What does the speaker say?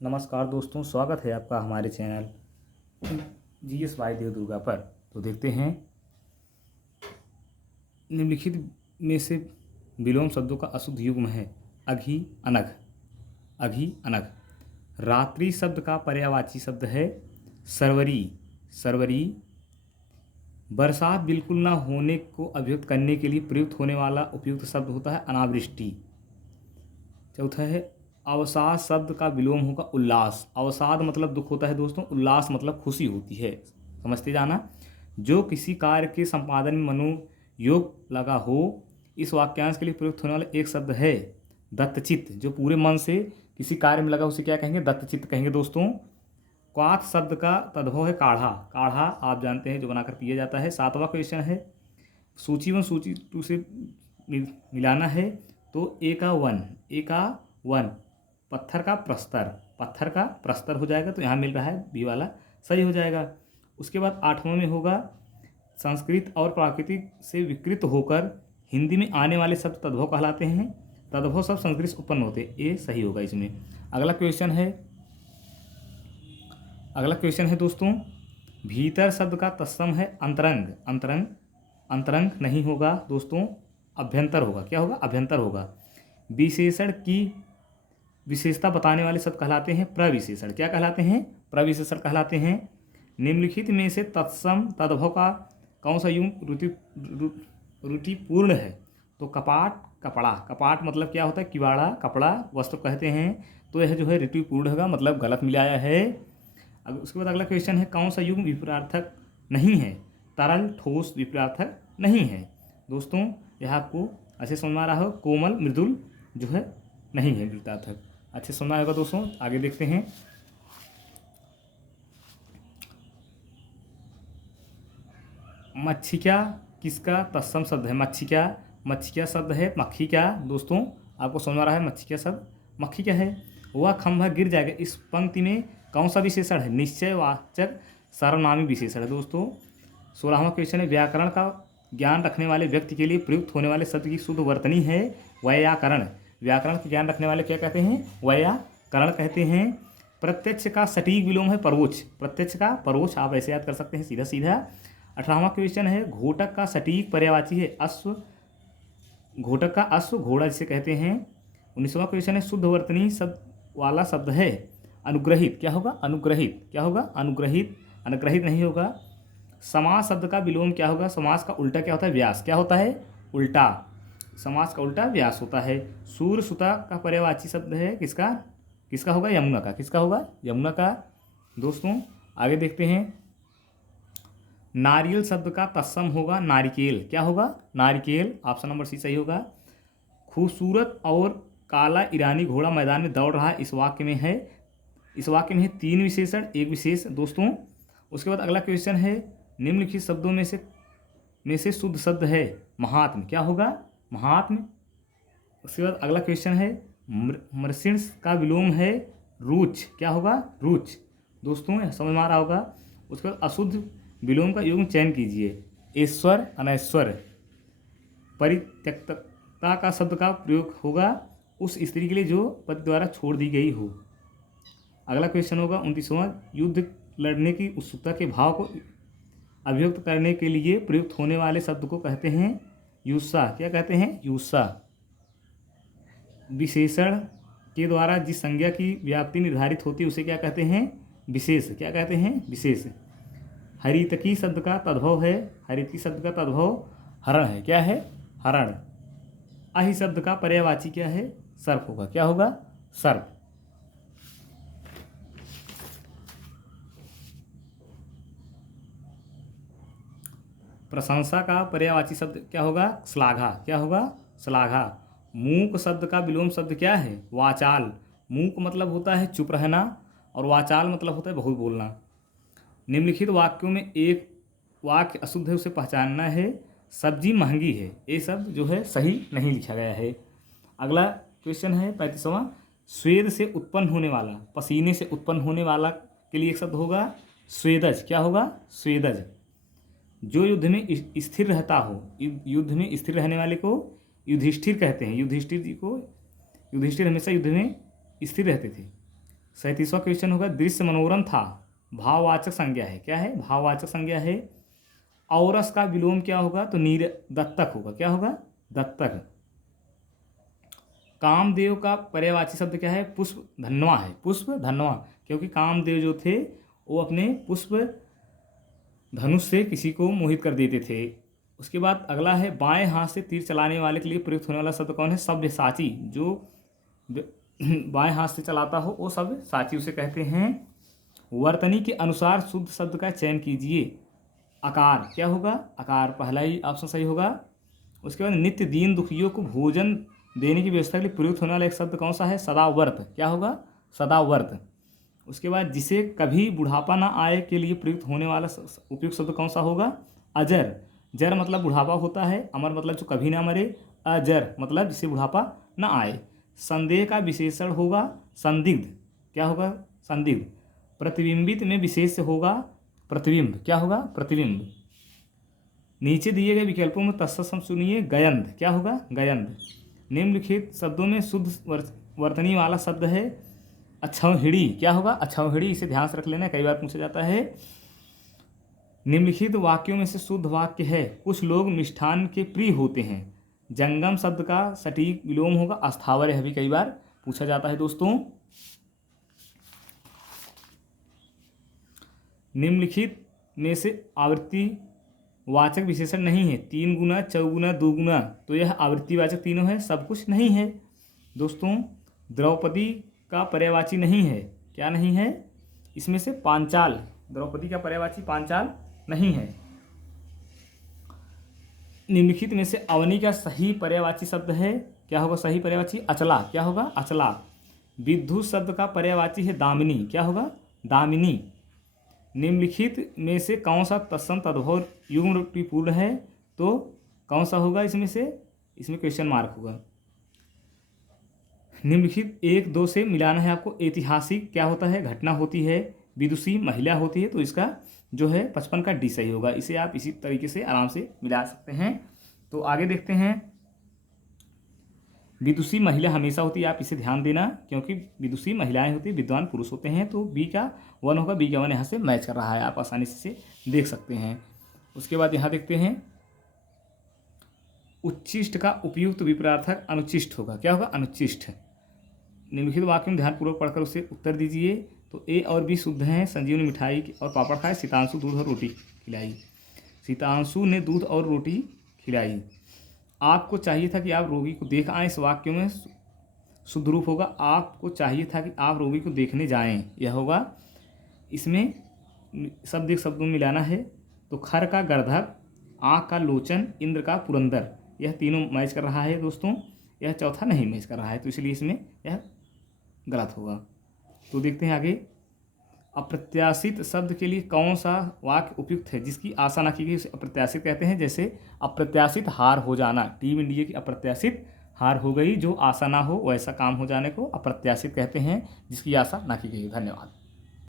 नमस्कार दोस्तों, स्वागत है आपका हमारे चैनल जीएस वाई देव दुर्गा पर। तो देखते हैं निम्नलिखित में से विलोम शब्दों का अशुद्ध युग्म है अघि अनघ। अघि अनघ। रात्रि शब्द का पर्यायवाची शब्द है सरवरी। सरवरी। बरसात बिल्कुल ना होने को अभिव्यक्त करने के लिए प्रयुक्त होने वाला उपयुक्त शब्द होता है अनावृष्टि। चौथा है अवसाद शब्द का विलोम होगा उल्लास। अवसाद मतलब दुख होता है दोस्तों, उल्लास मतलब खुशी होती है, समझते जाना। जो किसी कार्य के संपादन में मनोयोग लगा हो, इस वाक्यांश के लिए प्रयुक्त होने वाला एक शब्द है दत्तचित्त। जो पूरे मन से किसी कार्य में लगा उसे क्या कहेंगे? दत्तचित्त कहेंगे दोस्तों। क्वाथ शब्द का तद्भव है काढ़ा। काढ़ा आप जानते हैं जो बनाकर पिया जाता है। 7वां क्वेश्चन है सूची 1 सूची 2 से मिलाना है तो एका वन पत्थर का प्रस्तर। पत्थर का प्रस्तर हो जाएगा, तो यहाँ मिल रहा है बी वाला सही हो जाएगा। उसके बाद 8वां में होगा संस्कृत और प्राकृतिक से विकृत होकर हिंदी में आने वाले शब्द तद्भव कहलाते हैं। तद्भव शब्द संस्कृत से उत्पन्न होते हैं, ये सही होगा इसमें। अगला क्वेश्चन है दोस्तों, भीतर शब्द का तत्सम है अंतरंग। अंतरंग। अंतरंग नहीं होगा दोस्तों, अभ्यंतर होगा। क्या होगा? अभ्यंतर होगा। विशेषण की विशेषता बताने वाले शब्द कहलाते हैं प्रविशेषण। क्या कहलाते हैं? प्रविशेषण कहलाते हैं। निम्नलिखित में से तत्सम तद्भव का कौन सा युग्म रुचिपूर्ण है? तो कपाट, कपड़ा। कपाट मतलब क्या होता है? किवाड़ा, कपड़ा, वस्त्र कहते हैं। तो यह जो है ऋतुपूर्ण होगा, मतलब गलत मिलाया है। उसके बाद अगला क्वेश्चन है कौन सा युग्म विपरार्थक नहीं है? तरल, ठोस विपरार्थक नहीं है दोस्तों। यह आपको अच्छे समझ में आ रहा हो। कोमल, मृदुल जो है नहीं है विपरार्थक। अच्छे समझ में आएगा दोस्तों। आगे देखते हैं। मच्छिका किसका तत्सम शब्द है? मच्छिका। मच्छिका शब्द है मक्खी का दोस्तों। आपको समझ में आ रहा है मच्छिका शब्द? मक्खी क्या है? वह खंभा गिर जाएगा। इस पंक्ति में कौन सा विशेषण है? निश्चयवाचक सर्वनामी विशेषण है दोस्तों। 16वां क्वेश्चन है व्याकरण का ज्ञान रखने वाले व्यक्ति के लिए प्रयुक्त होने वाले शब्द की शुद्ध वर्तनी है व्याकरण। व्याकरण का ज्ञान रखने वाले क्या कहते हैं? व्याकरण कहते हैं। प्रत्यक्ष का सटीक विलोम है परोक्ष। प्रत्यक्ष का परोक्ष आप ऐसे याद कर सकते हैं सीधा सीधा। 18वां क्वेश्चन है घोटक का सटीक पर्यायवाची है अश्व। घोटक का अश्व, घोड़ा जिसे कहते हैं। 19वां क्वेश्चन है शुद्ध वर्तनी शब्द वाला शब्द है अनुग्रहित। क्या होगा? अनुग्रहित। क्या होगा? अनुग्रहित। अनुग्रहित नहीं होगा। समास शब्द का विलोम क्या होगा? समास का उल्टा क्या होता है? व्यास। क्या होता है? उल्टा। समास का उल्टा व्यास होता है। सूर्य सुता का पर्यायवाची शब्द है किसका? किसका होगा? यमुना का। किसका होगा? यमुना का दोस्तों। आगे देखते हैं। नारियल शब्द का तत्सम होगा नारिकेल। क्या होगा? नारिकेल। ऑप्शन नंबर सी सही होगा। खूबसूरत और काला ईरानी घोड़ा मैदान में दौड़ रहा है, इस वाक्य में है 3 विशेषण, 1 विशेष दोस्तों। उसके बाद अगला क्वेश्चन है निम्नलिखित शब्दों में से शुद्ध शब्द है महात्म। क्या होगा? महात्म। उसके बाद अगला क्वेश्चन है मृषिण का विलोम है रुच। क्या होगा? रुच दोस्तों, समझ में आ रहा होगा। उसके बाद अशुद्ध विलोम का युग्म चयन कीजिए। ऐश्वर, अनैश्वर। परित्यक्तता का शब्द का प्रयोग होगा उस स्त्री के लिए जो पति द्वारा छोड़ दी गई हो। अगला क्वेश्चन होगा 29वां युद्ध लड़ने की उत्सुकता के भाव को अभिव्यक्त करने के लिए प्रयुक्त होने वाले शब्द को कहते हैं युत्सा। क्या कहते हैं? युत्सा। विशेषण के द्वारा जिस संज्ञा की व्याप्ति निर्धारित होती है उसे क्या कहते हैं? विशेष। क्या कहते हैं? विशेष। हरितकी शब्द का तद्भव है, हरितकी शब्द का तद्भव हरण है। क्या है? हरण। अहि शब्द का पर्यायवाची क्या है? सर्प होगा। क्या होगा? सर्प। प्रशंसा का पर्यायवाची शब्द क्या होगा? श्लाघा। क्या होगा? श्लाघा। मूक शब्द का विलोम शब्द क्या है? वाचाल। मूक मतलब होता है चुप रहना और वाचाल मतलब होता है बहुत बोलना। निम्नलिखित वाक्यों में एक वाक्य अशुद्ध है, उसे पहचानना है। सब्जी महंगी है, ये शब्द जो है सही नहीं लिखा गया है। अगला क्वेश्चन है 35वां स्वेद से उत्पन्न होने वाला, पसीने से उत्पन्न होने वाला के लिए एक शब्द होगा स्वेदज। क्या होगा? स्वेदज। जो युद्ध में स्थिर रहता हो, युद्ध में स्थिर रहने वाले को युधिष्ठिर कहते हैं। युधिष्ठिर हमेशा युद्ध में स्थिर रहते थे। 37वां क्वेश्चन होगा, दृश्य मनोरम था, भाववाचक संज्ञा है। क्या है? भाववाचक संज्ञा है। औरस का विलोम क्या होगा? तो दत्तक होगा। क्या होगा? दत्तक। कामदेव का पर्यायवाची शब्द क्या है? पुष्प धनवा है। पुष्प धनवा, क्योंकि कामदेव जो थे वो अपने पुष्प धनुष से किसी को मोहित कर देते थे। उसके बाद अगला है, बाएं हाथ से तीर चलाने वाले के लिए प्रयुक्त होने वाला शब्द कौन है? सव्यसाची। जो बाएं हाथ से चलाता हो वो सव्यसाची उसे कहते हैं। वर्तनी के अनुसार शुद्ध शब्द का चयन कीजिए। आकार क्या होगा? आकार, पहला ही ऑप्शन सही होगा। उसके बाद नित्य दीन दुखियों को भोजन देने की व्यवस्था के लिए प्रयुक्त होने वाला एक शब्द कौन सा है? सदाव्रत। क्या होगा? सदाव्रत। उसके बाद जिसे कभी बुढ़ापा ना आए के लिए प्रयुक्त होने वाला उपयुक्त शब्द कौन सा होगा? अजर। जर मतलब बुढ़ापा होता है, अमर मतलब जो कभी ना मरे, अजर मतलब जिसे बुढ़ापा ना आए। संदेह का विशेषण होगा संदिग्ध। क्या होगा? संदिग्ध। प्रतिबिंबित में विशेष होगा प्रतिबिंब। क्या होगा? प्रतिबिंब। नीचे दिए गए विकल्पों में तत्सम सुनिए। गयंध। क्या होगा? गयंध। निम्नलिखित शब्दों में शुद्ध वर्तनी वाला शब्द है अक्षौहिणी। क्या होगा? अक्षौहिणी। इसे ध्यान से रख लेना, कई बार पूछा जाता है। निम्नलिखित वाक्यों में से शुद्ध वाक्य है, कुछ लोग मिष्ठान के प्रिय होते हैं। जंगम शब्द का सटीक विलोम होगा अस्थावर। यह भी कई बार पूछा जाता है दोस्तों। निम्नलिखित में से आवृत्ति वाचक विशेषण नहीं है। 3 गुना, चौगुना, दोगुना, तो यह आवृत्तिवाचक तीनों है, सब कुछ नहीं है दोस्तों। द्रौपदी का पर्यायवाची नहीं है। क्या नहीं है? इसमें से पांचाल, द्रौपदी का पर्यायवाची पांचाल नहीं है। निम्नलिखित में से अवनी का सही पर्यायवाची शब्द है। क्या होगा सही पर्यायवाची? अचला। क्या होगा? अचला। विद्युत शब्द का पर्यायवाची है दामिनी। क्या होगा? दामिनी। निम्नलिखित में से कौन सा तत्सम तद्भव युग्मरूपपूर्ण है? तो कौन सा होगा इसमें से? इसमें क्वेश्चन मार्क होगा। निम्नलिखित 1, 2 से मिलाना है आपको। ऐतिहासिक क्या होता है? घटना होती है। विदुषी महिला होती है, तो इसका जो है 55 का डी सही होगा। इसे आप इसी तरीके से आराम से मिला सकते हैं। तो आगे देखते हैं। विदुषी महिला हमेशा होती है, आप इसे ध्यान देना, क्योंकि विदुषी महिलाएं होती है, विद्वान पुरुष होते हैं। तो बी का 1 होगा। बी का 1 यहाँ से मैच कर रहा है, आप आसानी से देख सकते हैं। उसके बाद यहाँ देखते हैं, उच्चिष्ट का उपयुक्त विपरीतार्थक अनुचिष्ट होगा। क्या होगा? अनुचिष्ट। निम्नलिखित वाक्य में ध्यानपूर्वक पढ़कर उसे उत्तर दीजिए। तो ए और बी शुद्ध हैं। संजीव ने मिठाई और पापड़ खाए, सीतांशु दूध और रोटी खिलाई। सीतांशु ने दूध और रोटी खिलाई। आपको चाहिए था कि आप रोगी को देख आएँ। इस वाक्य में शुद्ध रूप होगा, आपको चाहिए था कि आप रोगी को देखने जाएं। यह होगा। इसमें शब्द एक शब्द में मिलाना है। तो खर का गर्धक, आँख का लोचन, इंद्र का पुरंदर, यह तीनों मैच कर रहा है दोस्तों। यह चौथा नहीं मैच कर रहा है, तो इसलिए इसमें यह गलत होगा। तो देखते हैं आगे। अप्रत्याशित शब्द के लिए कौन सा वाक्य उपयुक्त है? जिसकी आशा ना की गई उसे अप्रत्याशित कहते हैं। जैसे अप्रत्याशित हार हो जाना, टीम इंडिया की अप्रत्याशित हार हो गई, जो आशा ना हो वैसा काम हो जाने को अप्रत्याशित कहते हैं, जिसकी आशा ना की गई। धन्यवाद।